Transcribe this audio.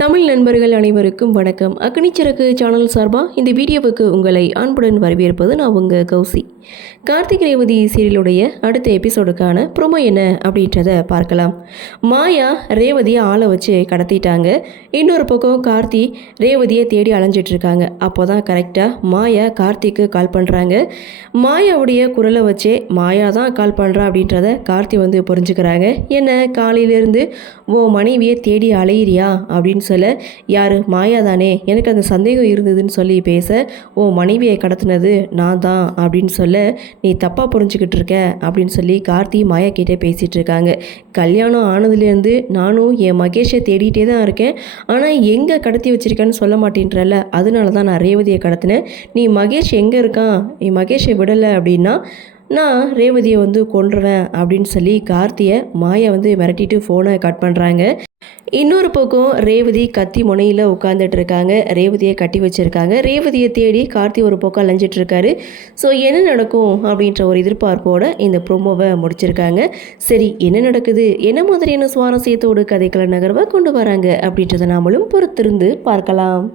தமிழ் நண்பர்கள் அனைவருக்கும் வணக்கம். அக்னிச்சிறகு சேனல் சார்பாக இந்த வீடியோவுக்கு உங்களை அன்புடன் வரவேற்பது நான் உங்கள் கௌசி. கார்த்திக் ரேவதி சீரியலுடைய அடுத்த எபிசோடுக்கான ப்ரோமோ என்ன அப்படின்றத பார்க்கலாம். மாயா ரேவதியை ஆளை வச்சு கடத்திட்டாங்க. இன்னொரு பக்கம் கார்த்தி ரேவதியை தேடி அலைஞ்சிட்ருக்காங்க. அப்போ தான் கரெக்டாக மாயா கார்த்திக்கு கால் பண்ணுறாங்க. மாயாவுடைய குரலை வச்சே மாயா தான் கால் பண்ணுறா அப்படின்றத கார்த்தி புரிஞ்சுக்கிறாங்க. என்ன காலையிலேருந்து ஓ மனைவியை தேடி அலையிறியா அப்படின்னு சொல்ல, யார் மாயா தானே, எனக்கு அந்த சந்தேகம் இருந்ததுன்னு சொல்லி பேச, ஓ மனைவியை கடத்தினது நான் தான் அப்படின்னு சொல்ல, நீ தப்பாக புரிஞ்சுக்கிட்டு இருக்க அப்படின்னு சொல்லி கார்த்தி மாயா கிட்டே பேசிகிட்டு இருக்காங்க. கல்யாணம் ஆனதுலேருந்து நானும் என் மகேஷை தேடிகிட்டே தான் இருக்கேன், ஆனால் எங்கே கடத்தி வச்சிருக்கேன்னு சொல்ல மாட்டேன்றல, அதனால தான் நான் ரேவதியை கடத்தினேன். நீ மகேஷ் எங்கே இருக்கான், நீ மகேஷை விடலை அப்படின்னா நான் ரேவதியை கொன்றுவேன் அப்படின்னு சொல்லி கார்த்தியை மாயா மிரட்டிட்டு ஃபோனை கட் பண்ணுறாங்க. இன்னொரு பக்கம் ரேவதி கத்தி முனையில் உட்காந்துட்டு இருக்காங்க. ரேவதியை கட்டி வச்சுருக்காங்க. ரேவதியை தேடி கார்த்தி ஒரு பக்கம் அலைஞ்சிட்டு இருக்காரு. ஸோ என்ன நடக்கும் அப்படின்ற ஒரு எதிர்பார்ப்போடு இந்த ப்ரோமோவை முடிச்சிருக்காங்க. சரி, என்ன நடக்குது, என்ன மாதிரியான சுவாரஸ்யத்தோடு கதைக்கள நகர்வை கொண்டு வராங்க அப்படின்றத நாமளும் பொறுத்திருந்து பார்க்கலாம்.